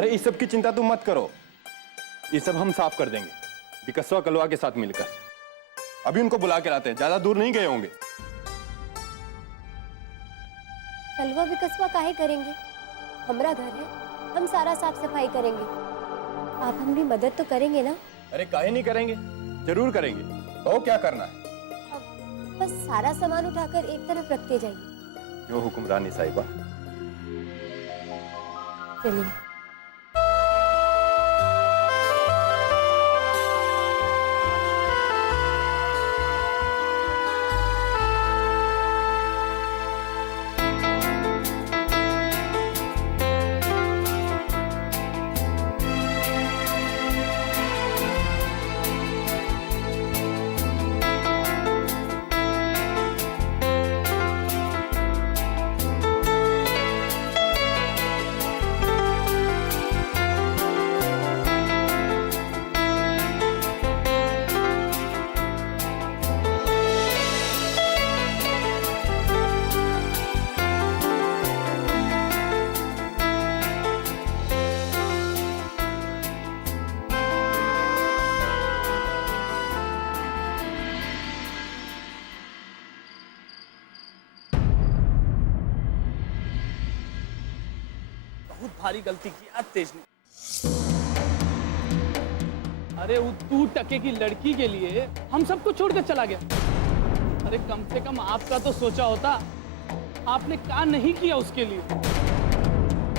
अरे इस सब की चिंता तुम मत करो, ये सब हम साफ कर देंगे बिकसवा कलवा के साथ मिलकर। अभी उनको बुला के लाते हैं, ज्यादा दूर नहीं गए होंगे। कलवा बिकसवा काहे करेंगे? हमारा घर है, हम सारा साफ सफाई करेंगे। आप हमारी मदद तो करेंगे ना? अरे काहे नहीं करेंगे, जरूर करेंगे। तो क्या करना है? अब बस सारा सामान उठाकर एक तरफ रखते जाइए। जो हुक्म रानी साहिबा। चलिए। बहुत भारी गलती की आज तेज ने। अरे वो 2 टके की लड़की के लिए हम सबको छोड़कर चला गया। अरे कम से कम आपका तो सोचा होता, आपने क्या नहीं किया उसके लिए।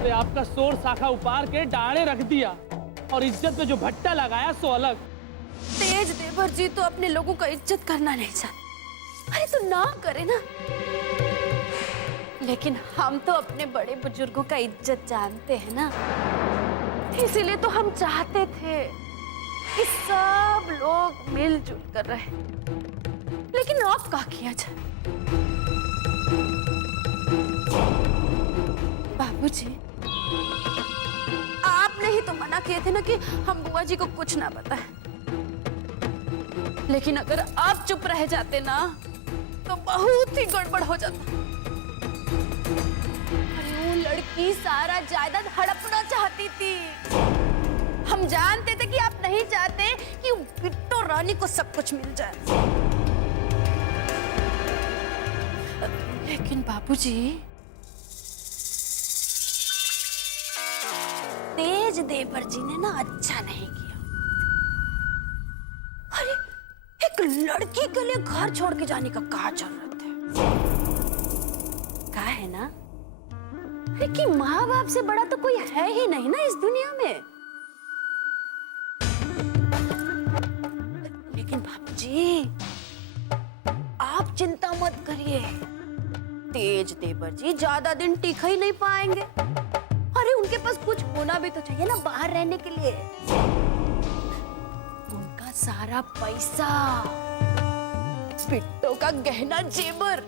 अरे आपका सोर शाखा उपार के डाणे रख दिया और इज्जत पे जो भट्टा लगाया सो अलग। तेज देवर जी तो अपने लोगों का इज्जत करना नहीं चाहते। अरे तो ना करे ना, लेकिन हम तो अपने बड़े बुजुर्गों का इज्जत जानते हैं ना, इसीलिए तो हम चाहते थे कि सब लोग मिलजुल कर रहे। लेकिन अब क्या किया जाए? बाबूजी, आपने ही तो मना किए थे ना कि हम बुआ जी को कुछ ना बताएं। लेकिन अगर आप चुप रह जाते ना तो बहुत ही गड़बड़ हो जाता। लड़की सारा जायदाद हड़पना चाहती थी। हम जानते थे कि आप नहीं चाहते कि बिट्टो रानी को सब कुछ मिल जाए। लेकिन बाबूजी, तेज देवर जी ने ना अच्छा नहीं किया। अरे एक लड़की के लिए घर छोड़ के जाने का क्या जरूरत है? क्या है ना कि माँ बाप से बड़ा तो कोई है ही नहीं ना इस दुनिया में। लेकिन बाबूजी, आप चिंता मत करिए, तेज देवर जी ज्यादा दिन टिक ही नहीं पाएंगे। अरे उनके पास कुछ होना भी तो चाहिए ना बाहर रहने के लिए। उनका सारा पैसा, बिट्टो का गहना जेवर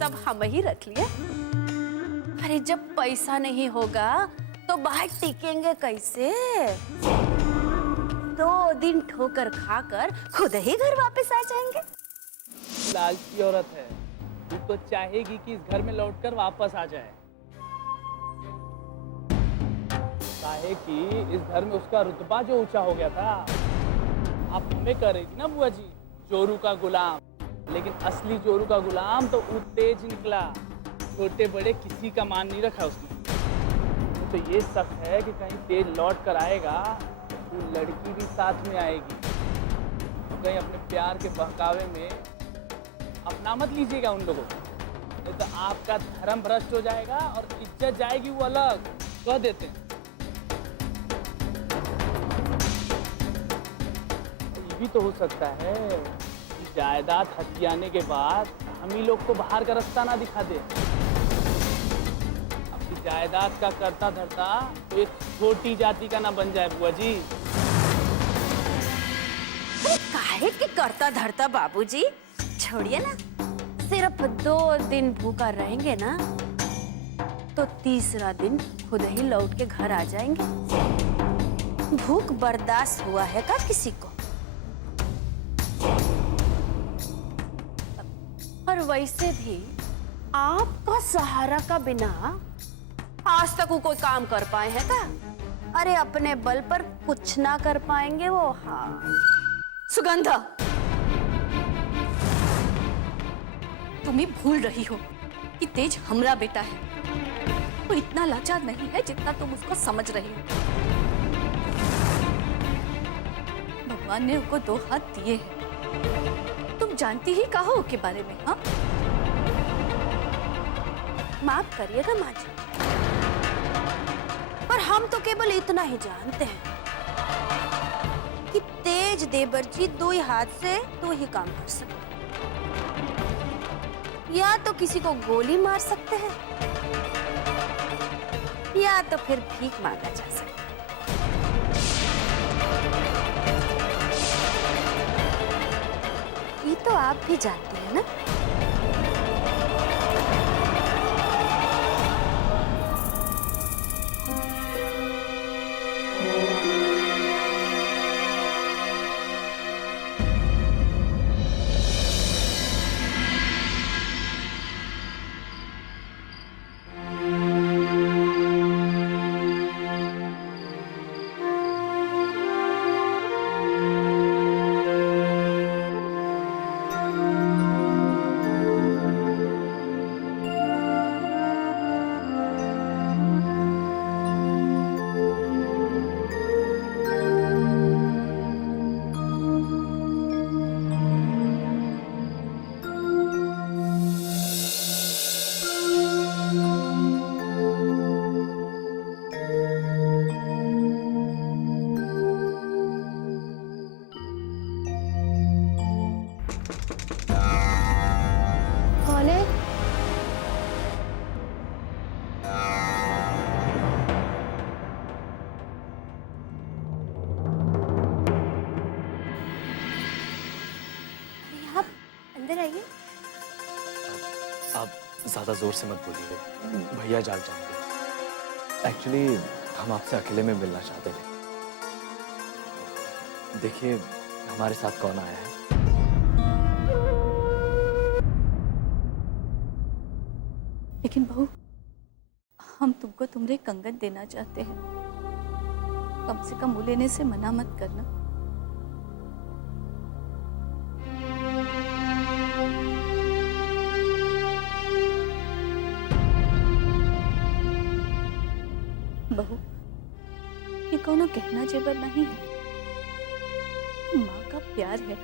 सब हम ही रख लिए। अरे जब पैसा नहीं होगा तो बाहर टिकेंगे कैसे? 2 दिन ठोकर खाकर खुद ही घर वापस आ जाएंगे। लालची औरत है, वो तो चाहेगी कि इस घर में लौटकर वापस आ जाए। काहे कि इस घर में उसका रुतबा जो ऊंचा हो गया था। आप हमें करेगी ना बुआ जी जोरू का गुलाम, लेकिन असली जोरू का गुलाम तो वो तेज निकला। छोटे बड़े किसी का मान नहीं रखा उसने। तो ये शक है कि कहीं तेज लौट कर आएगा, वो लड़की भी साथ में आएगी। तो कहीं अपने प्यार के बहकावे में अपना मत लीजिएगा उन लोगों को, नहीं तो आपका धर्म भ्रष्ट हो जाएगा और इज्जत जाएगी वो अलग। कह देते हैं। ये भी तो हो सकता है कि जायदाद हथियाने के बाद हम ही लोग को बाहर का रास्ता ना दिखा दे। जायदाद का करता धरता तो एक छोटी जाति का ना बन जाए बुआ जी। काहे के करता धरता बाबूजी, छोड़िए ना। सिर्फ 2 दिन भूखा रहेंगे ना तो तीसरा दिन खुद ही लौट के घर आ जाएंगे। भूख बर्दाश्त हुआ है क्या किसी को? और वैसे भी आपका सहारा का बिना आज तक वो कोई काम कर पाए हैं क्या? अरे अपने बल पर कुछ ना कर पाएंगे वो। हाँ सुगंधा, तुम्हें भूल रही हो कि तेज हमरा बेटा है। वो इतना लाचार नहीं है जितना तुम उसको समझ रही हो। भगवान ने उसको 2 हाथ दिए हैं। तुम जानती ही कहो के बारे में। हाँ माफ करिएगा माँ जी, पर हम तो केवल इतना ही जानते हैं कि तेज देवर जी 2 ही हाथ से 2 ही काम कर सकते हैं। या तो किसी को गोली मार सकते हैं या तो फिर भीख मांगा जा सकता है। ये तो आप भी जानती हैं ना। कौन है? आप अंदर आइए। आप ज्यादा जोर से मत बोलिए, भैया जाग जाएंगे। एक्चुअली हम आपसे अकेले में मिलना चाहते थे। देखिए हमारे साथ कौन आया है। लेकिन बहू, हम तुमको तुम्हारे कंगन देना चाहते हैं। कम से कम वो लेने से मना मत करना। बहू, ये कोनो कहना जेवर नहीं है, माँ का प्यार है।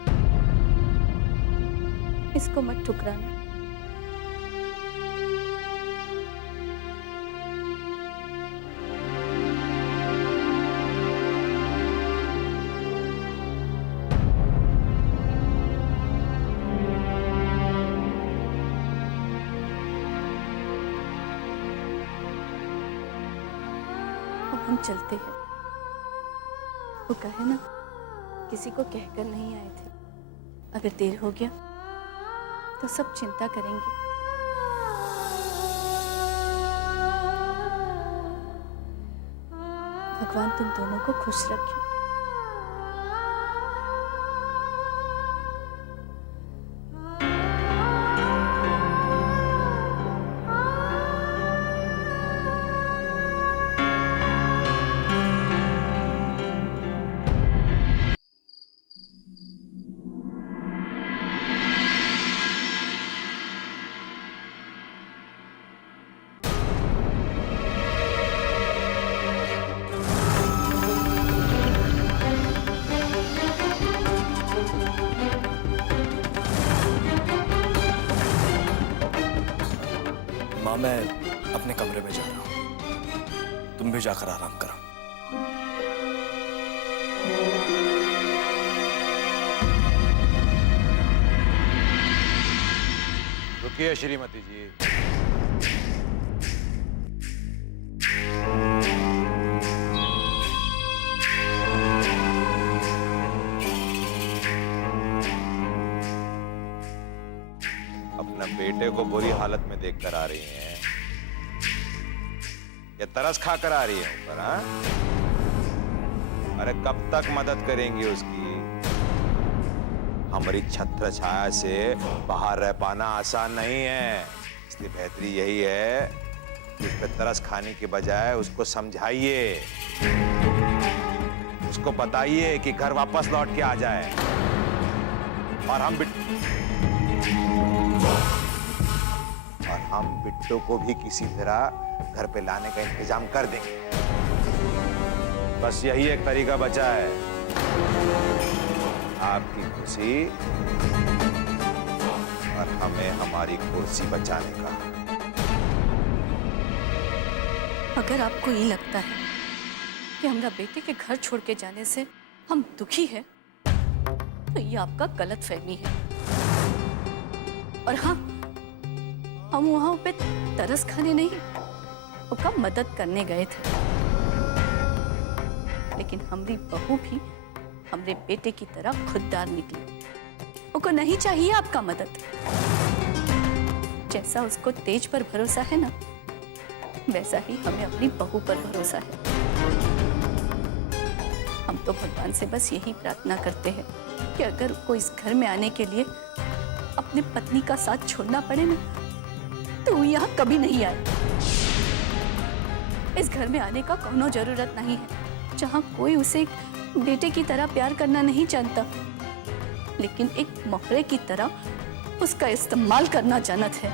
इसको मत ठुकराना। हम चलते हैं। वो कहे ना, किसी को कहकर नहीं आए थे। अगर देर हो गया तो सब चिंता करेंगे। भगवान तुम दोनों को खुश रखे। माँ मैं अपने कमरे में जा रहा हूँ, तुम भी जाकर आराम करो। रुकिए श्रीमती जी। अपना बेटे को बुरी हालत में देखकर आ रही हैं या तरस खाकर आ रही है ऊपर? हाँ, अरे कब तक मदद करेंगी उसकी? हमारी छत्र छाया से बाहर रह पाना आसान नहीं है, इसलिए बेहतरी यही है उस पे तरस खाने के बजाय उसको समझाइए, उसको बताइए कि घर वापस लौट के आ जाए और हम बिट्टू को भी किसी तरह घर पे लाने का इंतजाम कर देंगे। बस यही एक तरीका बचा है आपकी खुशी और हमें हमारी कुर्सी बचाने का। अगर आपको ये लगता है कि हमारा बेटे के घर छोड़ के जाने से हम दुखी हैं, तो ये आपका गलत फहमी है। और हाँ, हम वहां पे तरस खाने नहीं, उसका मदद करने गए थे। लेकिन हमारी बहू भी हमारे बेटे की तरह खुददार निकली। उसको नहीं चाहिए आपका मदद। जैसा उसको तेज पर भरोसा है ना, वैसा ही हमें अपनी बहू पर भरोसा है। हम तो भगवान से बस यही प्रार्थना करते हैं कि अगर उसको इस घर में आने के लिए अपनी पत्नी का साथ छोड़ना पड़े ना, तो वो यहाँ कभी नहीं आए। इस घर में आने का कोनो जरूरत नहीं है, जहाँ कोई उसे बेटे की तरह प्यार करना नहीं जानता, लेकिन एक मोहरे की तरह उसका इस्तेमाल करना जानत है।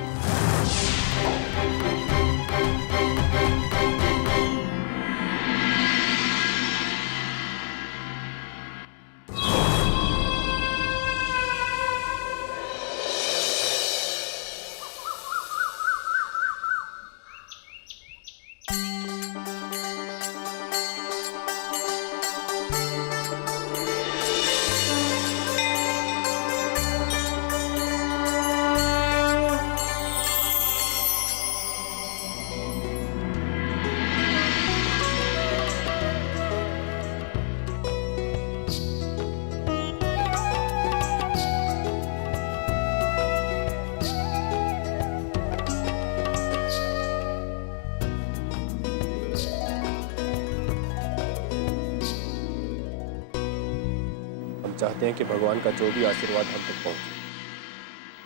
चाहते हैं कि भगवान का जो भी आशीर्वाद हम तक पहुंचे,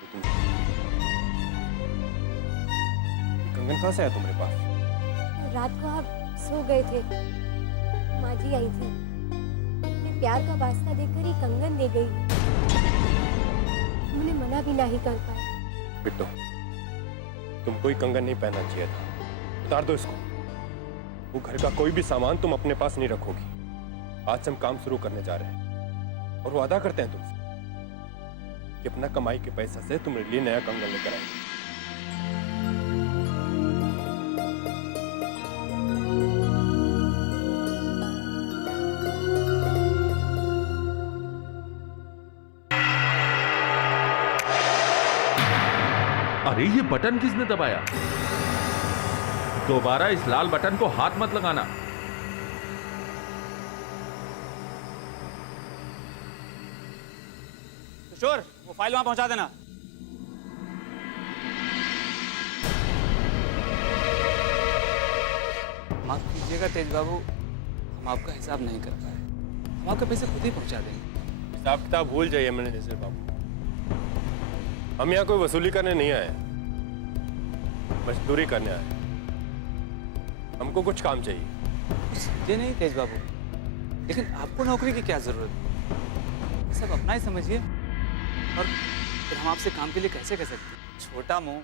लेकिन कंगन कहाँ से आया तुम्हारे पास? रात को आप सो गए थे, माँ जी आई थी, मैं प्यार का वास्ता देकर ही कंगन दे गई। हमने मना भी नहीं कर पाए। बिट्टू, तुमको ही कंगन नहीं पहनना चाहिए था। उतार दो इसको। वो घर का कोई भी सामान तुम अपने पास नहीं रखोगी। आज से हम काम शुरू करने जा रहे हैं और वादा करते हैं तुमसे कि अपना कमाई के पैसा से तुम्हारे लिए नया कंगन लेकर आएंगे। अरे ये बटन किसने दबाया? दोबारा इस लाल बटन को हाथ मत लगाना। किशोर, वो फाइल वहां पहुंचा देना। माफ कीजिएगा तेज बाबू, हम आपका हिसाब नहीं कर पाए। हम आपके पैसे खुद ही पहुंचा देंगे। हिसाब किताब भूल जाइए मैनेजर बाबू। हम यहाँ कोई वसूली करने नहीं आए, मजदूरी करने आए। हमको कुछ काम चाहिए। ये नहीं तेज बाबू, लेकिन आपको नौकरी की क्या जरूरत है? सब अपना ही समझिए। और फिर हम आपसे काम के लिए कैसे कह सकते? छोटा मुंह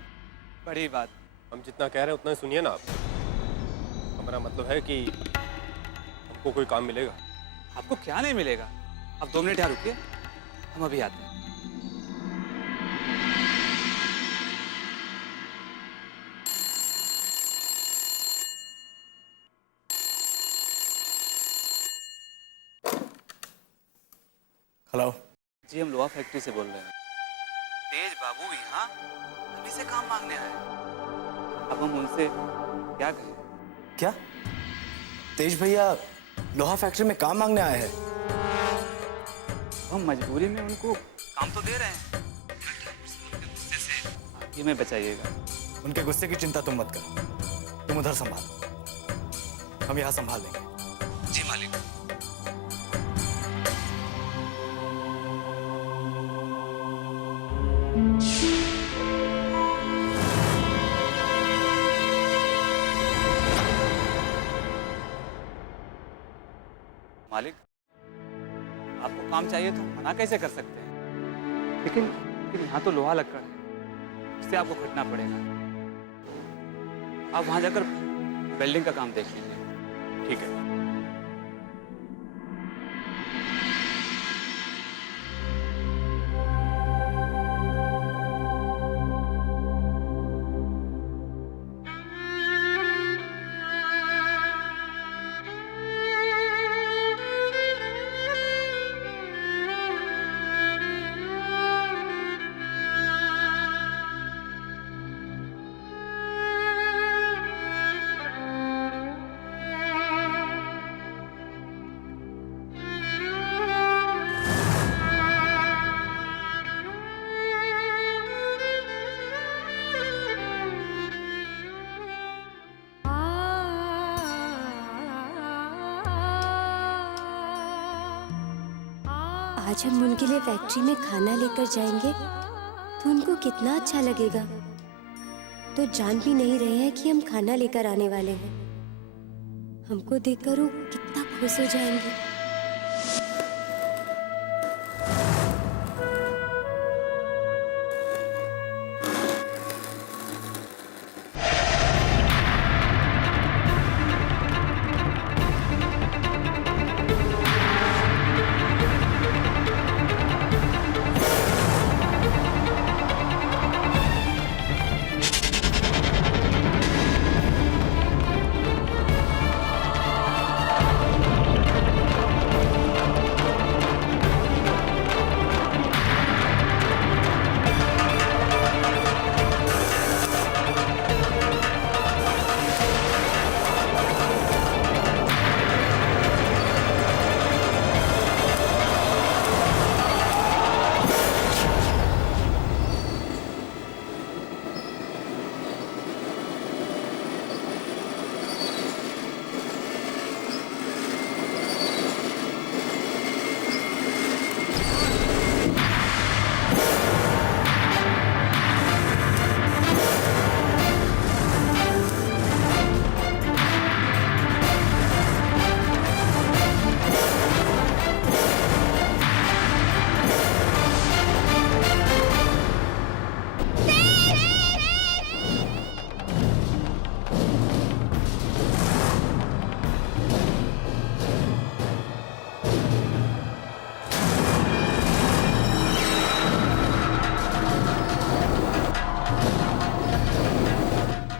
बड़ी बात। हम जितना कह रहे हैं उतना ही सुनिए ना आप। हमारा मतलब है कि हमको कोई काम मिलेगा। आपको क्या नहीं मिलेगा? आप 2 मिनट यहाँ रुकिए, हम अभी आते हैं। हेलो जी, हम लोहा फैक्ट्री से बोल रहे हैं। तेज बाबू यहाँ हम से काम मांगने आए। अब हम उनसे क्या कहें? क्या तेज भैया लोहा फैक्ट्री में काम मांगने आए हैं? हम मजबूरी में उनको काम तो दे रहे हैं। गुस्से से आप ही में बचाइएगा। उनके गुस्से की चिंता तुम मत करो, तुम उधर संभाल, हम यहाँ संभाल लेंगे। जी मालिक। आपको काम चाहिए तो मना कैसे कर सकते हैं? लेकिन यहाँ तो लोहा लक्कड़ है, इससे आपको खटना पड़ेगा। आप वहाँ जाकर वेल्डिंग का काम देख लीजिए। ठीक है। आज हम उनके लिए फैक्ट्री में खाना लेकर जाएंगे तो उनको कितना अच्छा लगेगा। तो जान भी नहीं रहे हैं कि हम खाना लेकर आने वाले हैं। हमको देखकर वो कितना खुश हो जाएंगे।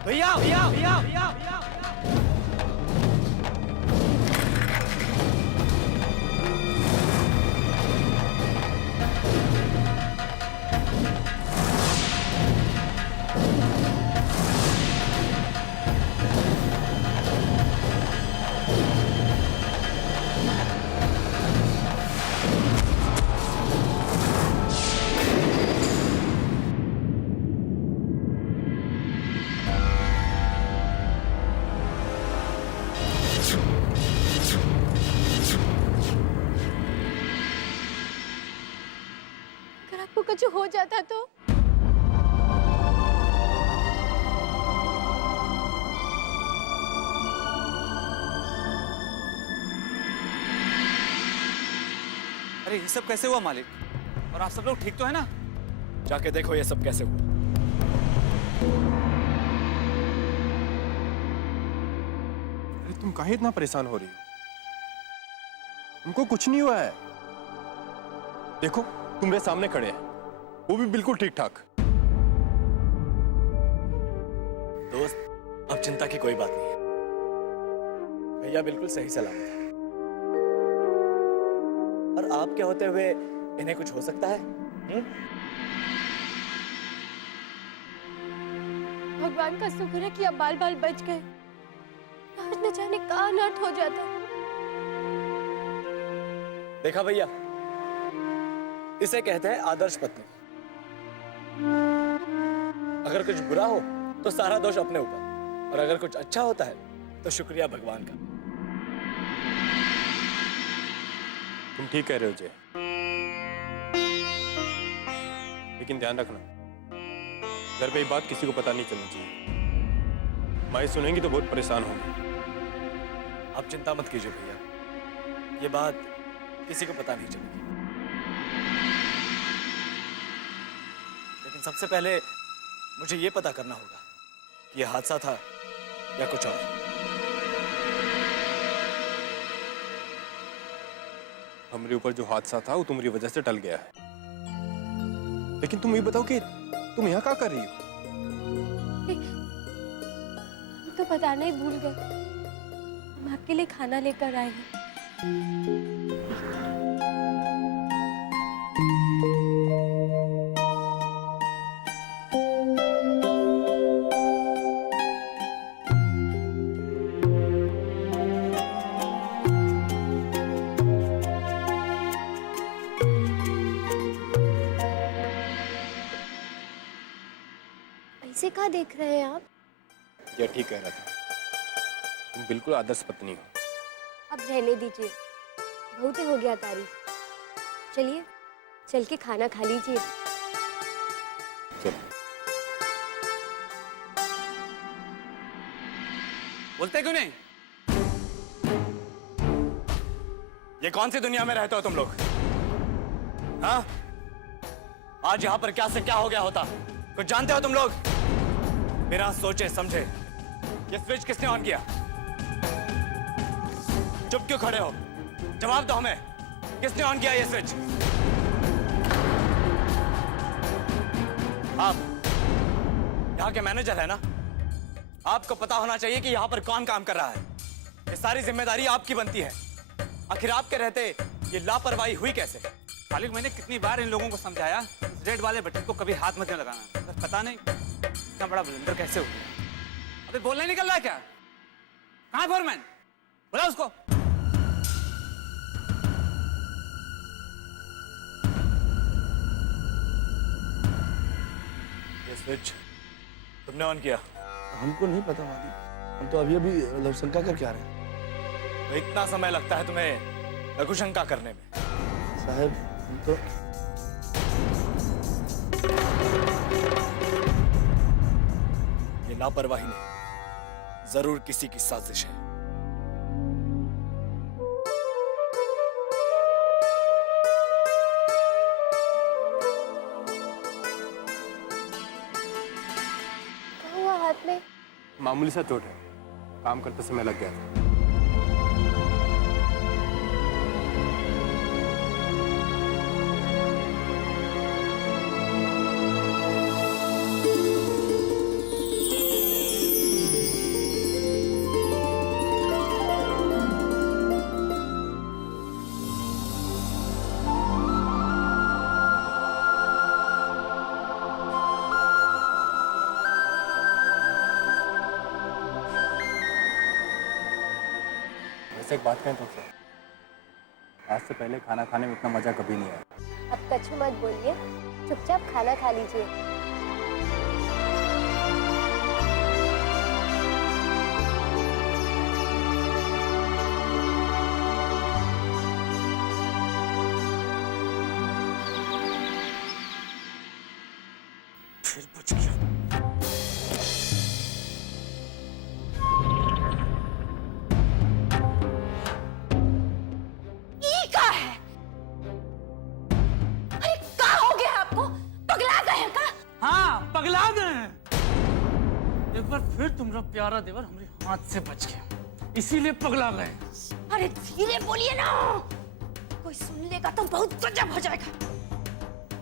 भैया भैया भैया भैया अगर आपको कुछ हो जाता तो? अरे ये सब कैसे हुआ मालिक? और आप सब लोग ठीक तो है ना? जाके देखो ये सब कैसे हुआ। अरे तुम काहे इतना परेशान हो रही हो? तुमको कुछ नहीं हुआ है। देखो तुम मेरे सामने खड़े हैं, वो भी बिल्कुल ठीक ठाक। दोस्त, अब चिंता की कोई बात नहीं है। भैया बिल्कुल सही सलामत है। और आपके होते हुए इन्हें कुछ हो सकता है? भगवान का शुक्र है कि अब बाल बाल बच गए। आज न जाने कहाँ अनर्थ हो जाता। देखा भैया, इसे कहते हैं आदर्श पत्नी। अगर कुछ बुरा हो तो सारा दोष अपने ऊपर, और अगर कुछ अच्छा होता है तो शुक्रिया भगवान का। तुम ठीक कह रहे हो जय, लेकिन ध्यान रखना घर पे ये बात किसी को पता नहीं चलनी चाहिए। माई सुनेंगी तो बहुत परेशान होंगी। आप चिंता मत कीजिए भैया, ये बात किसी को पता नहीं चलेगी। सबसे पहले मुझे ये पता करना होगा कि ये हादसा था या कुछ और। हमारे ऊपर जो हादसा था वो तुम्हारी वजह से टल गया है, लेकिन तुम ये बताओ कि तुम यहाँ क्या कर रही हो? हम तो बताना ही भूल गए, हम आपके लिए खाना लेकर आए हैं। ऐसे कहाँ देख रहे हैं आप? यह ठीक कह रहा था, तुम बिल्कुल आदर्श पत्नी हो। अब रहने दीजिए, बहुत ही हो गया तारीफ। चलिए चल के खाना खा लीजिए। चलो। बोलते क्यों नहीं? ये कौन सी दुनिया में रहते हो तुम लोग? हाँ? आज यहां पर क्या से क्या हो गया होता कुछ जानते हो तुम लोग? बिना सोचे समझे ये स्विच किसने ऑन किया? चुप क्यों खड़े हो? जवाब दो हमें, किसने ऑन किया ये स्विच? आप यहाँ के मैनेजर है ना? आपको पता होना चाहिए कि यहाँ पर कौन काम कर रहा है। ये सारी जिम्मेदारी आपकी बनती है। आखिर आपके रहते ये लापरवाही हुई कैसे? खालिद, मैंने कितनी बार इन लोगों को समझाया इस रेड वाले बटन को कभी हाथ मत लगाना, पर पता नहीं इतना बड़ा ब्लंडर कैसे हो गया। अबे बोलने निकल रहा है क्या? कहाँ है फोरमैन? बुला उसको। ये स्विच तुमने ऑन किया? हमको नहीं पता वादी, हम तो अभी अभी लवशंका करके आ रहे हैं। तो इतना समय लगता है तुम्हें लघुशंका करने में? साहब हम तो ये लापरवाही नहीं, जरूर किसी की साजिश है। क्या हुआ हाथ में? मामूली सा चोट है, काम करते समय लग गया था। वैसे एक बात कहें तुमसे, आज से पहले खाना खाने में इतना मजा कभी नहीं आया। अब कछु मत बोलिए, चुपचाप खाना खा लीजिए। फिर बच गया। पगला गए। एक बार फिर तुम्हारा प्यारा देवर हमारे हाथ से बच गया, इसीलिए पगला गए। अरे धीरे बोलिए ना, कोई सुन लेगा तो बहुत गजब हो जाएगा।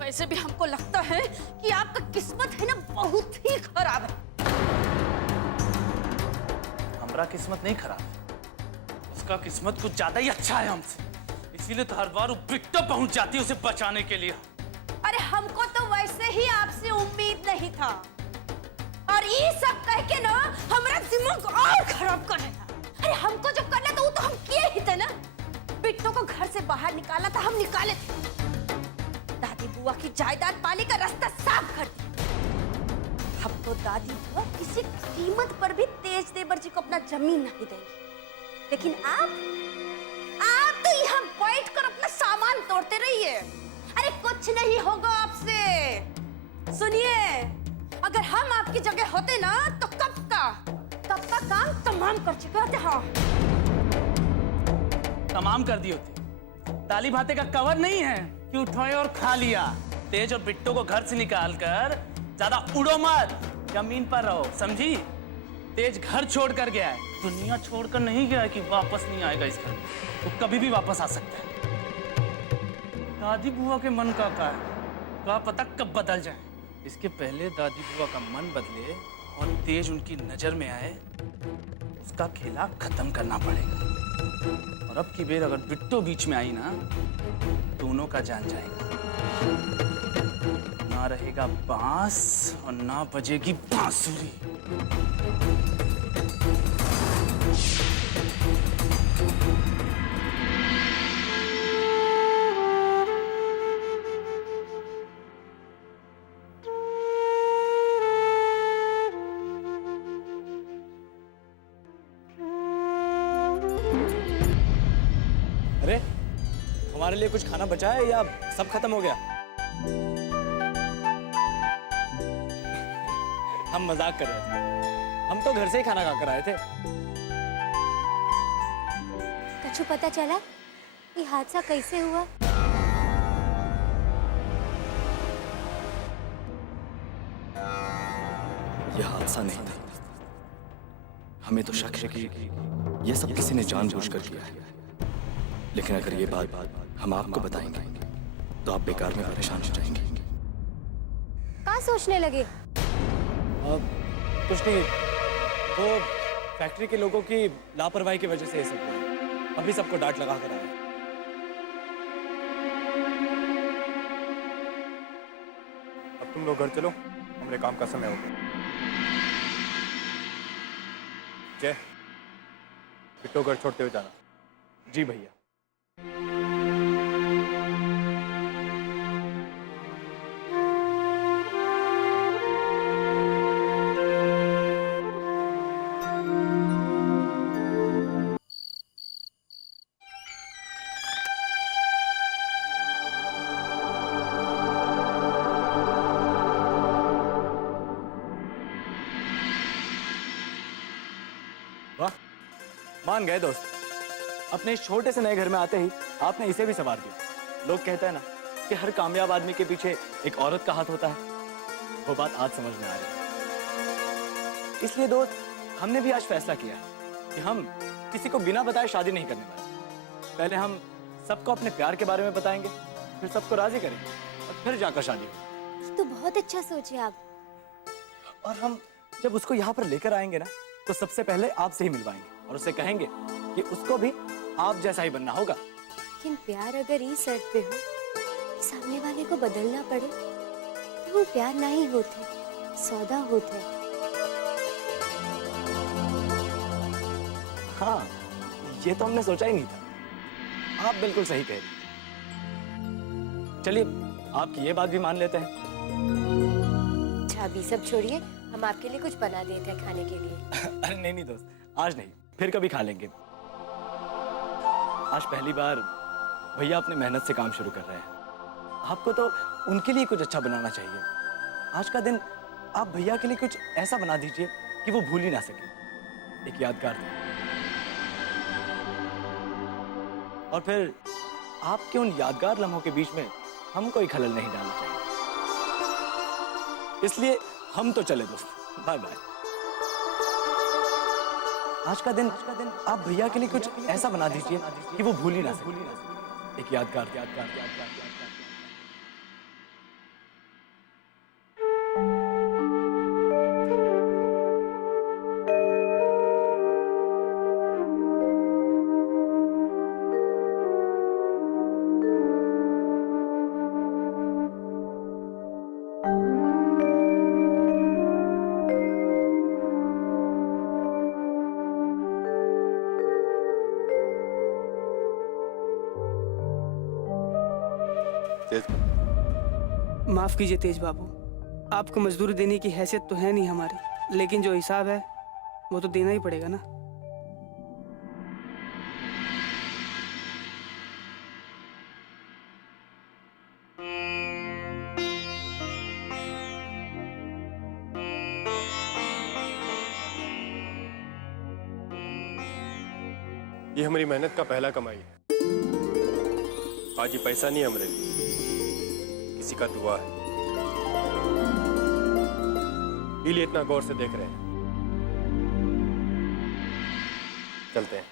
वैसे भी हमको लगता है कि आपका किस्मत है ना बहुत ही खराब है। हमारा किस्मत नहीं खराब, उसका किस्मत कुछ ज्यादा ही अच्छा है हमसे, इसीलिए तो हर बार वो बिट्टो पहुंच जाती है उसे बचाने के लिए। अरे हमको तो वैसे ही आपसे उम्मीद नहीं था, और ये सब कह के ना हमारा दिमाग और खराब कर रहा था। अरे हमको जो करना था वो तो हम किए ही थे ना। बिट्टो को घर से बाहर निकाला था, हम निकाले थे। दादी बुआ की जायदाद पाने का रास्ता साफ कर दिया। अब तो दादी बुआ किसी कीमत पर भी तेज देवर जी को अपना जमीन नहीं देंगी। लेकिन आप तो यहाँ बैठ कर अपना सामान तोड़ते रहिए। अरे कुछ नहीं होगा आपसे। सुनिए, अगर हम आपकी जगह होते ना तो कब का काम तमाम कर चुके होते। हाँ, तमाम कर दिए होते। दाली भाते का कवर नहीं है कि उठाए और खा लिया। तेज और बिट्टो को घर से निकालकर ज्यादा उड़ो मत, जमीन पर रहो, समझी? तेज घर छोड़ कर गया है, दुनिया छोड़कर नहीं गया है कि वापस नहीं आएगा इस घर में। वो कभी भी वापस आ सकता है। दादी बुआ के मन का है, क्या पता कब बदल जाए। इसके पहले दादी बुआ का मन बदले और तेज उनकी नजर में आए, उसका खेला खत्म करना पड़ेगा। और अब की बेर अगर बिट्टो बीच में आई ना, दोनों का जान जाएगा। ना रहेगा बांस और ना बजेगी बांसुरी। अरे हमारे लिए कुछ खाना बचा है या सब खत्म हो गया? हम मजाक कर रहे थे, हम तो घर से ही खाना खाकर आए थे। कछु पता चला ये हादसा कैसे हुआ? यह हादसा नहीं था। हमें तो शक है कि यह सब किसी ने जानबूझकर किया है। लेकिन अगर ये बात हम आपको बताएंगे तो आप बेकार में परेशान हो जाएंगे। क्या सोचने लगे? कुछ नहीं, वो फैक्ट्री के लोगों की लापरवाही की वजह से ये सब हुआ। अभी सबको डांट लगा कर आए। अब तुम लोग घर चलो, हमारे काम का समय हो गया। जय, बिट्टो घर छोड़ते हुए जाना। जी भैया। वाह, मान गए दोस्त। अपने इस छोटे से नए घर में आते ही आपने इसे भी संवार दिया। लोग कहते हैं ना कि हर कामयाब आदमी के पीछे एक औरत का हाथ होता है। वो बात आज समझ में आ रही है। इसलिए दोस्त, हमने भी आज फैसला किया है कि हम किसी को बिना बताए शादी नहीं करने वाले। पहले हम सबको अपने प्यार के बारे में बताएंगे, फिर सबको राजी करेंगे और फिर जाकर शादी होगी। तो बहुत अच्छा सोचे आप। और हम जब उसको यहाँ पर लेकर आएंगे ना, तो सबसे पहले आपसे ही मिलवाएंगे और उससे कहेंगे कि उसको भी आप जैसा ही बनना होगा। लेकिन प्यार अगर इस शर्त पे हो कि सामने वाले को बदलना पड़े, तो वो प्यार नहीं होते, सौदा होते। हाँ, ये तो हमने सोचा ही नहीं था। आप बिल्कुल सही कह रही। चलिए, आपकी ये बात भी मान लेते हैं। अच्छा, अभी सब छोड़िए, हम आपके लिए कुछ बना देते हैं खाने के लिए। अरे नहीं दोस्त, आज नहीं, फिर कभी खा लेंगे। आज पहली बार भैया अपने मेहनत से काम शुरू कर रहे हैं। आपको तो उनके लिए कुछ अच्छा बनाना चाहिए। आज का दिन आप भैया के लिए कुछ ऐसा बना दीजिए कि वो भूल ही ना सके। एक यादगार दिन। और फिर आपके उन यादगार लम्हों के बीच में हम कोई खलल नहीं डालना चाहिए। इसलिए हम तो चले दोस्त, बाय बाय। आज का दिन आप भैया के लिए कुछ ऐसा बना दीजिए कि वो भूल ही ना सके। एक यादगार। माफ कीजिए तेज बाबू, आपको मजदूरी देने की हैसियत तो है नहीं हमारी, लेकिन जो हिसाब है वो तो देना ही पड़ेगा ना। ये हमारी मेहनत का पहला कमाई है। आज ये पैसा नहीं है हमारे लिए, किसी का दुआ है। इसीलिए इतना गौर से देख रहे हैं। चलते हैं।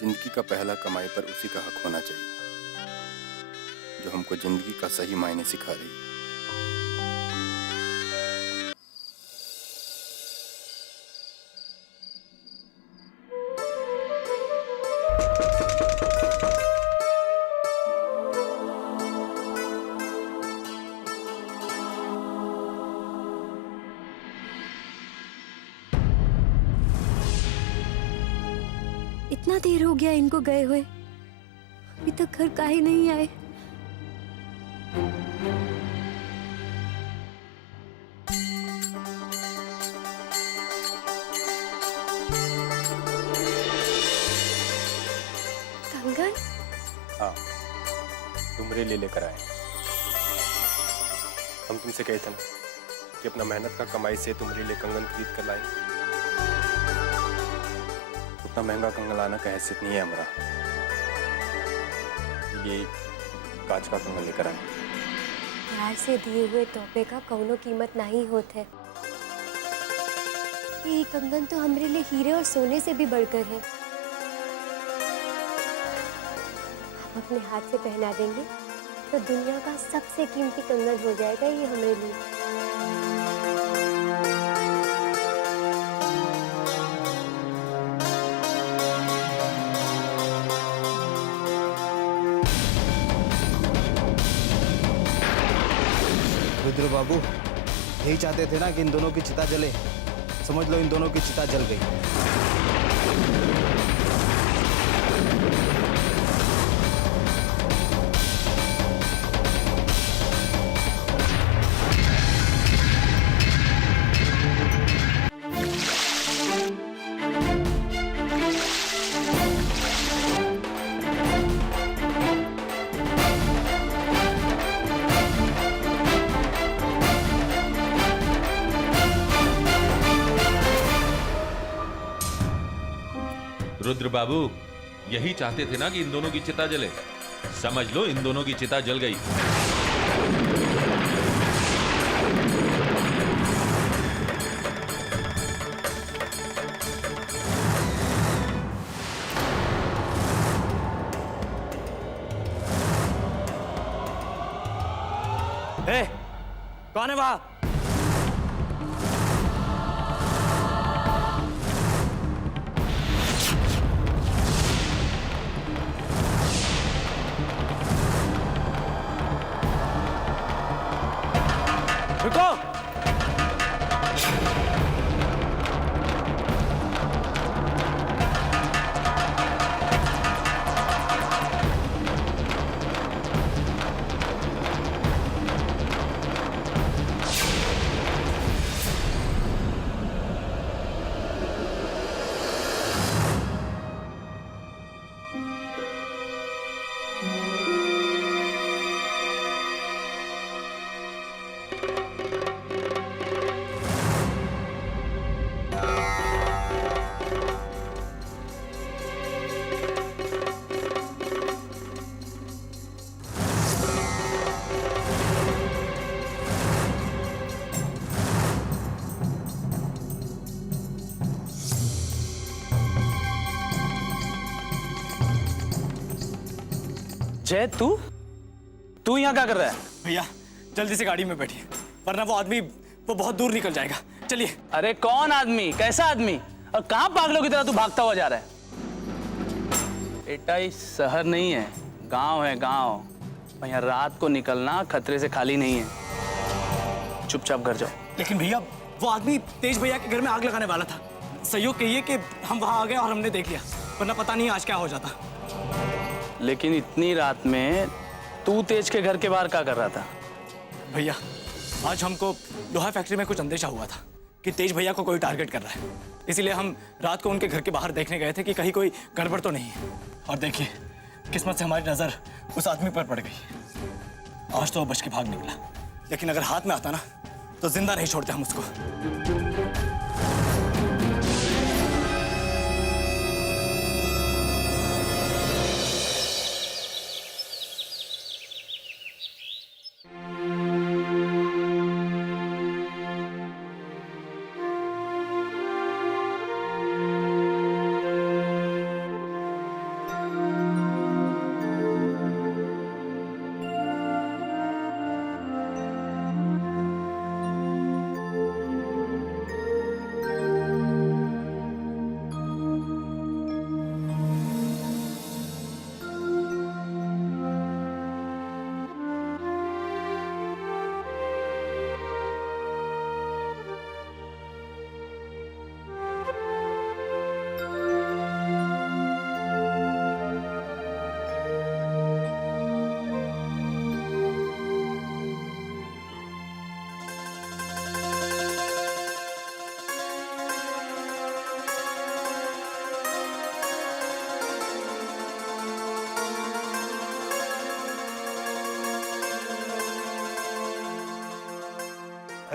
जिंदगी का पहला कमाई पर उसी का हक होना चाहिए जो हमको जिंदगी का सही मायने सिखा रही है। इतना देर हो गया इनको गए हुए, अभी तक घर काहे नहीं आए। कंगन? हाँ, तुमरे लिए लेकर आए। हम तुमसे कहे थे ना कि अपना मेहनत का कमाई से तुम्हारे लिए कंगन खरीद कर लाए। उतना महंगा कंगन लाना का हैसियत नहीं है हमारा। ये कांच का कंगन लेकर आए। प्यार से दिए हुए तोहफे का कौनो कीमत नहीं होते। ये कंगन तो हमारे लिए हीरे और सोने से भी बढ़कर है। आप अपने हाथ से पहना देंगे तो दुनिया का सबसे कीमती कंगन हो जाएगा ये हमारे लिए। रुद्र बाबू यही चाहते थे ना कि इन दोनों की चिता जले। समझ लो इन दोनों की चिता जल गई। रुद्र बाबू यही चाहते थे ना कि इन दोनों की चिता जले। समझ लो इन दोनों की चिता जल गई। कौन है वहां? रुको! जय तू यहाँ क्या कर रहा है? भैया जल्दी से गाड़ी में बैठिए वरना वो आदमी वो बहुत दूर निकल जाएगा। चलिए। अरे कौन आदमी? कैसा आदमी? और कहाँ पागलों की तरह तू भागता हुआ जा रहा है? बेटा ये शहर नहीं है, गांव है गांव। यहाँ रात को निकलना खतरे से खाली नहीं है। चुपचाप घर जाओ। लेकिन भैया वो आदमी तेज भैया के घर में आग लगाने वाला था। सहयोग कहिए कि हम वहां आ गए और हमने देख लिया, वरना पता नहीं आज क्या हो जाता। लेकिन इतनी रात में तू तेज के घर के बाहर क्या कर रहा था? भैया आज हमको लोहा फैक्ट्री में कुछ अंदेशा हुआ था कि तेज भैया को कोई टारगेट कर रहा है, इसीलिए हम रात को उनके घर के बाहर देखने गए थे कि कहीं कोई गड़बड़ तो नहीं है। और देखिए किस्मत से हमारी नजर उस आदमी पर पड़ गई। आज तो वो बच के भाग निकला, लेकिन अगर हाथ में आता ना तो जिंदा नहीं छोड़ते हम उसको।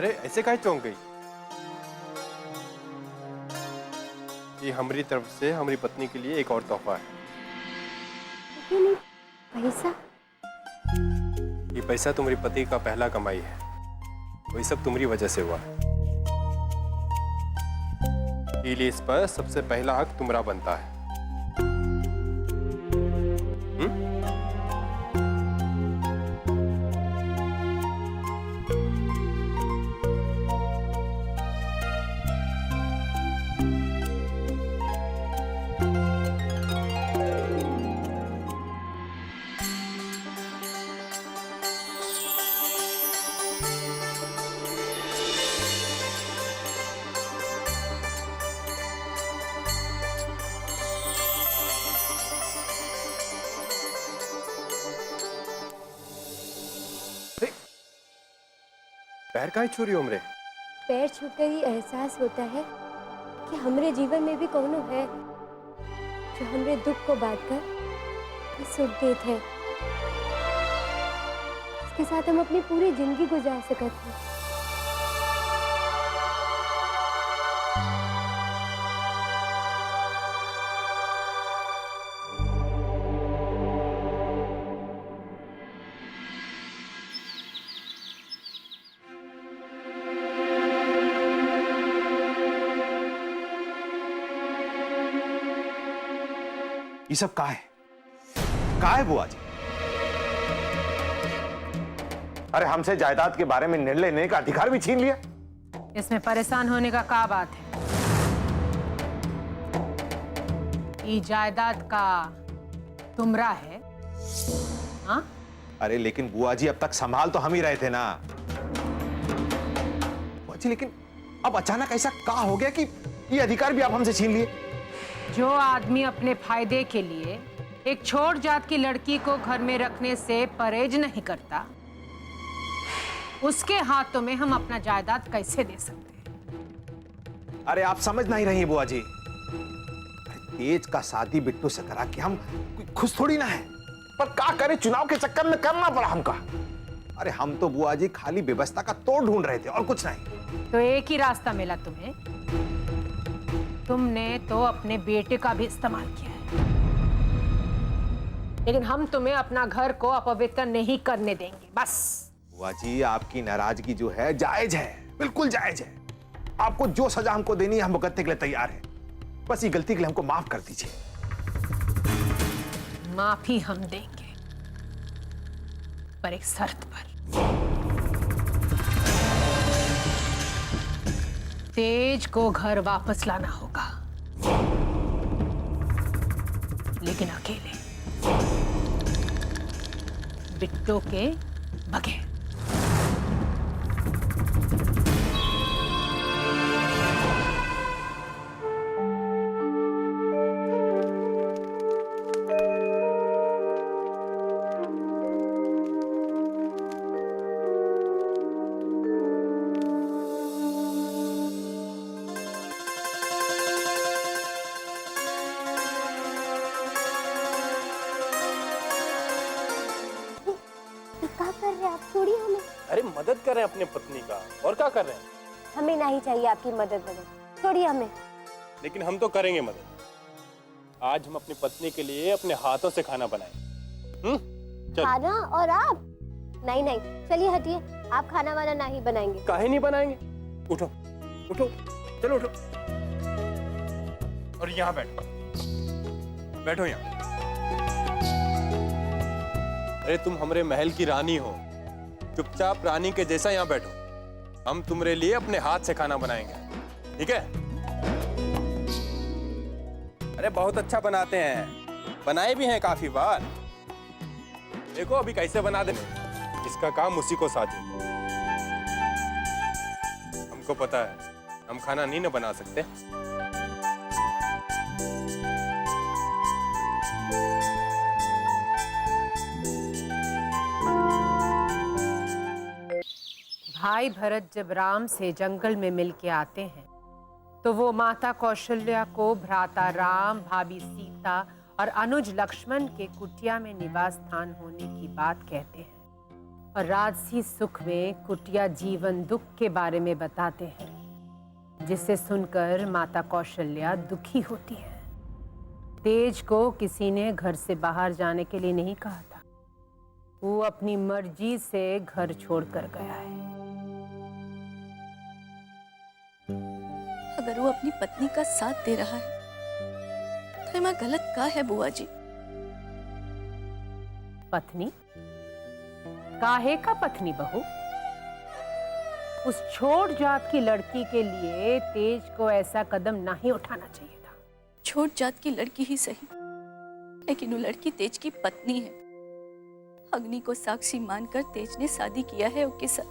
अरे ऐसे काहे चौंक गई? ये हमारी तरफ से हमारी पत्नी के लिए एक और तोहफा है। पैसा? ये पैसा तुम्हारी पति का पहला कमाई है, वही सब तुम्हारी वजह से हुआ है। इसलिए इस पर सबसे पहला हक तुम्हारा बनता है। पैर काहे छू रही हो हमरे? पैर छूकर ही एहसास होता है कि हमरे जीवन में भी कौनो है जो हमरे दुख को बांटकर सुख देत है। इसके साथ हम अपनी पूरी जिंदगी गुजार सकते हैं। ये सब का है बुआ जी? अरे हमसे जायदाद के बारे में निर्णय लेने का अधिकार भी छीन लिया। इसमें परेशान होने का क्या बात है? ये जायदाद का तुमरा है। हाँ? अरे लेकिन बुआ जी अब तक संभाल तो हम ही रहे थे ना। बुआ जी लेकिन अब अचानक ऐसा क्या हो गया कि ये अधिकार भी आप हमसे छीन लिए? जो आदमी अपने फायदे के लिए एक छोट जात की लड़की को घर में रखने से परहेज नहीं करता, उसके हाथों में हम अपना जायदाद कैसे दे सकते हैं? अरे आप समझ नहीं रही बुआ जी। तेज का शादी बिट्टू से करा के हम खुश थोड़ी ना है, पर क्या करे चुनाव के चक्कर में करना पड़ा हमका। अरे हम तो बुआ जी खाली व्यवस्था का तोड़ ढूंढ रहे थे और कुछ नहीं। तो एक ही रास्ता मिला तुम्हें। तुमने तो अपने बेटे का भी इस्तेमाल किया है, लेकिन हम तुम्हें अपना घर को अपवित्र नहीं करने देंगे। बस बुआ जी आपकी नाराजगी जो है जायज है, बिल्कुल जायज है। आपको जो सजा हमको देनी है हम भुगतने के लिए तैयार हैं। बस ये गलती के लिए हमको माफ कर दीजिए। माफी हम देंगे, पर एक शर्त पर। तेज को घर वापस लाना होगा, लेकिन अकेले, बिट्टू के बगैर। क्या कर रहे हैं आप? छोड़िए हमें। अरे मदद कर रहे हैं अपने पत्नी का, और क्या कर रहे हैं? हमें नहीं चाहिए आपकी मदद। छोड़िए हमें। लेकिन हम तो करेंगे मदद। आज हम अपनी पत्नी के लिए अपने हाथों से खाना बनाएंगे। चल। खाना? और आप? नहीं नहीं, चलिए हटिए। आप खाना वाना नहीं बनाएंगे। काहे नहीं बनाएंगे? उठो उठो, चलो उठो और यहाँ बैठो, बैठो यहाँ। अरे तुम हमारे महल की रानी हो, चुपचाप रानी के जैसा यहाँ बैठो। हम तुम्हारे लिए अपने हाथ से खाना बनाएंगे, ठीक है? अरे बहुत अच्छा बनाते हैं, बनाए भी हैं काफी बार। देखो अभी कैसे बना देने, इसका काम उसी को साझे। हमको पता है हम खाना नहीं ना बना सकते। भाई भरत जब राम से जंगल में मिलके आते हैं तो वो माता कौशल्या को भ्राता राम, भाभी सीता और अनुज लक्ष्मण के कुटिया में निवास स्थान होने की बात कहते हैं। और राजसी सुख में कुटिया जीवन दुख के बारे में बताते हैं, जिसे सुनकर माता कौशल्या दुखी होती है। तेज को किसी ने घर से बाहर जाने के लिए नहीं कहा था, वो अपनी मर्जी से घर छोड़कर गया है। अगर वो अपनी पत्नी का साथ दे रहा है तो मैं गलत का है बुआ जी? पत्नी? काहे का पत्नी बहू? उस छोट जात की लड़की के लिए तेज को ऐसा कदम नहीं उठाना चाहिए था। छोट जात की लड़की ही सही, लेकिन वो लड़की तेज की पत्नी है। अग्नि को साक्षी मानकर तेज ने शादी किया है उसके साथ,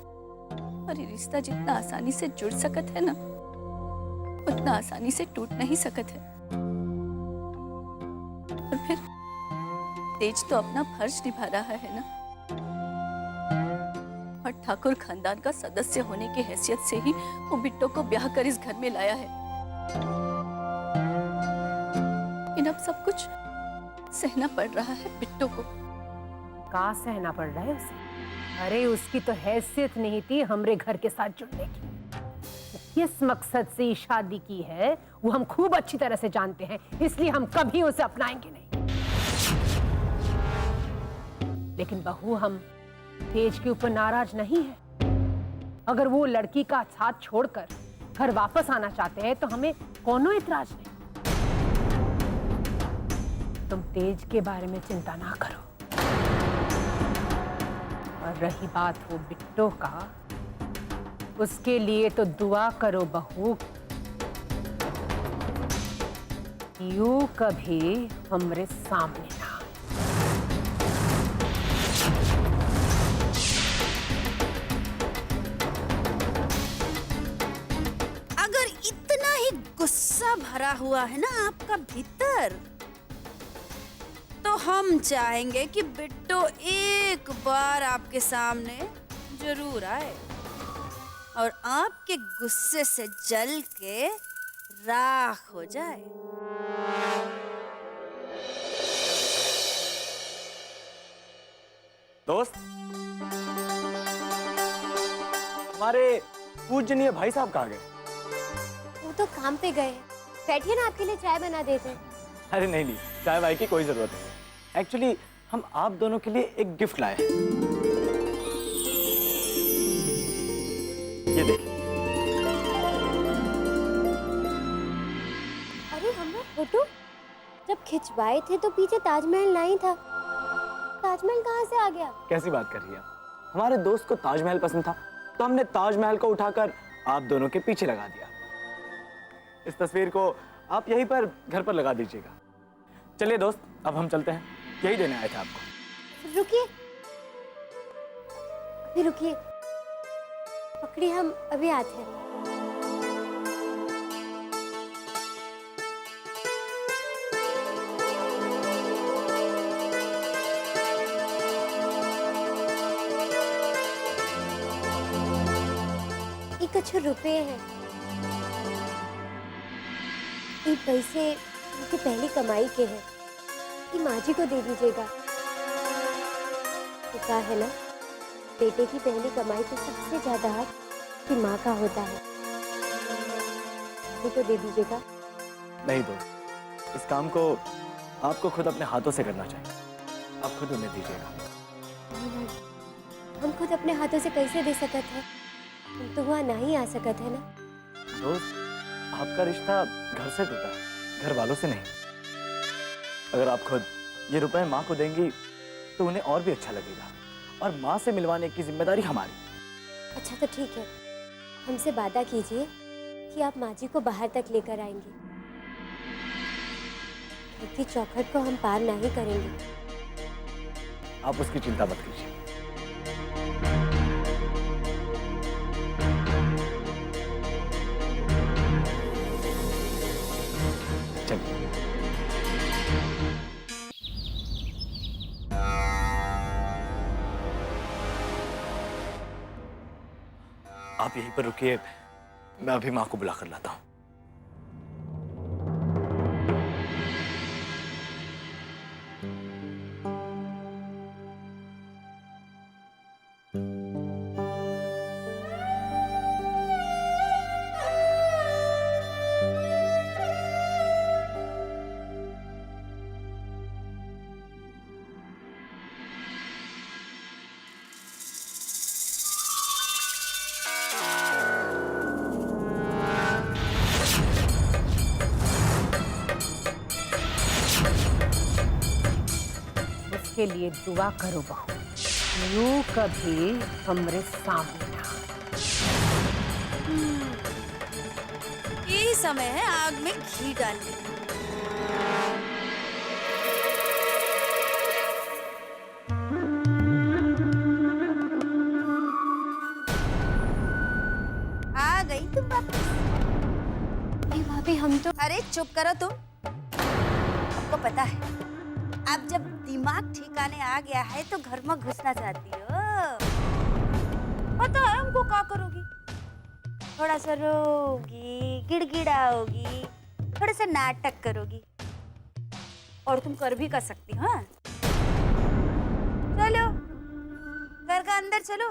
और ये रिश्ता जितना आसानी से जुड़ सकत है ना, उतना आसानी से टूट नहीं सकत है। और फिर तेज तो अपना फर्ज निभा रहा है ना, और ठाकुर खानदान का सदस्य होने की हैसियत से ही वो बिट्टो को ब्याह कर इस घर में लाया है। इन अब सब कुछ सहना पड़ रहा है बिट्टो को। का सहना पड़ रहा है उसे? अरे उसकी तो हैसियत नहीं थी हमरे घर के साथ जुड़ने की। किस मकसद से ये शादी की है वो हम खूब अच्छी तरह से जानते हैं, इसलिए हम कभी उसे अपनाएंगे नहीं। लेकिन बहू, हम तेज के ऊपर नाराज नहीं है। अगर वो लड़की का साथ छोड़कर घर वापस आना चाहते हैं तो हमें कोनो इतराज नहीं। तुम तेज के बारे में चिंता ना करो। और रही बात वो बिट्टो का, उसके लिए तो दुआ करो बहू, यूं कभी हमरे सामने ना। अगर इतना ही गुस्सा भरा हुआ है ना आपका भीतर, तो हम चाहेंगे कि बिट्टो एक बार आपके सामने जरूर आए और आपके गुस्से से जल के राख हो जाए। दोस्त, हमारे पूजनीय भाई साहब कहाँ गए? वो तो काम पे गए हैं। बैठिए ना, आपके लिए चाय बना देते हैं। अरे नहीं नहीं, चाय वाय की कोई जरूरत नहीं। एक्चुअली हम आप दोनों के लिए एक गिफ्ट लाए हैं। ये देखिए। अरे हमारा फोटो जब खिंचवाए थे तो पीछे ताजमहल नहीं था। ताजमहल कहाँ से आ गया? कैसी बात कर रही हैं? हमारे दोस्त को ताजमहल पसंद था, तो हमने ताजमहल को उठाकर आप दोनों के पीछे लगा दिया। इस तस्वीर को आप यहीं पर घर पर लगा दीजिएगा। चलिए दोस्त, अब हम चलते हैं, यही देने आए थे आपको। रुकिए, अभी रुकिए, पकड़िए, हम अभी आते हैं। एक अच्छे रुपए हैं, ये पैसे उनकी पहली कमाई के हैं, ये माँ जी को दे दीजिएगा। तो क्या है ना, बेटे की पहली कमाई तो सबसे ज्यादा हक की माँ का होता है। ये तो दे दीजिएगा। नहीं दोस्त, इस काम को आपको खुद अपने हाथों से करना चाहिए। आप खुद उन्हें दीजिएगा। हम खुद अपने हाथों से कैसे दे सकत है? हम तो वहाँ नहीं आ सकत है ना। दोस्त, आपका रिश्ता घर से टूटा है, घर वालों से नहीं। अगर आप खुद ये रुपए माँ को देंगी तो उन्हें और भी अच्छा लगेगा, और माँ से मिलवाने की जिम्मेदारी हमारी। अच्छा तो ठीक है, हमसे वादा कीजिए कि आप माँ जी को बाहर तक लेकर आएंगे। घर की चौखट को हम पार नहीं करेंगे। आप उसकी चिंता मत कीजिए। चलिए। आप यहीं पर रुकिए, मैं अभी माँ को बुला कर लाता हूँ। के लिए दुआ करो बहू, यूं कभी हमरे सामने ना। यही समय है आग में घी डालने का। आ गई तुम वापस? भाभी हम तो अरे चुप करो तुम। आपको पता है, अब जब दिमाग ठिकाने आ गया है तो घर में घुसना चाहती हो। पता है हमको क्या करोगी? थोड़ा सा रोगी, गिड़गिड़ाओगी, थोड़ा सा नाटक करोगी, और तुम कर भी कर सकती हो। हाँ? चलो घर का अंदर चलो,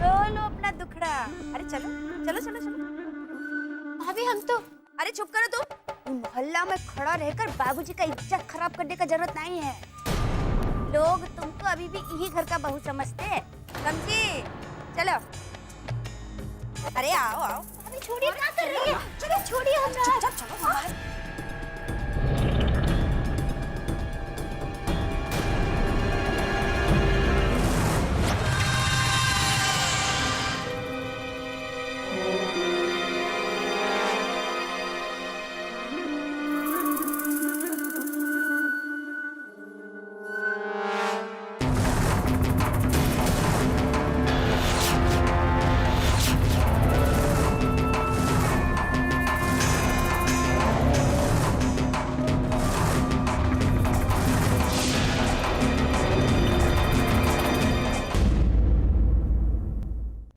रो लो अपना दुखड़ा। अरे चलो चलो चलो चलो। भाभी हम तो अरे चुप करो तुम। मोहल्ला में खड़ा रहकर बाबूजी का इज्जत खराब करने का जरूरत नहीं है। लोग तुमको अभी भी यही घर का बहू समझते हैं, समझी? चलो। अरे आओ आओ। अभी छोड़िए, क्या कर रही है? चलो छोड़िए हम। चलो चलो।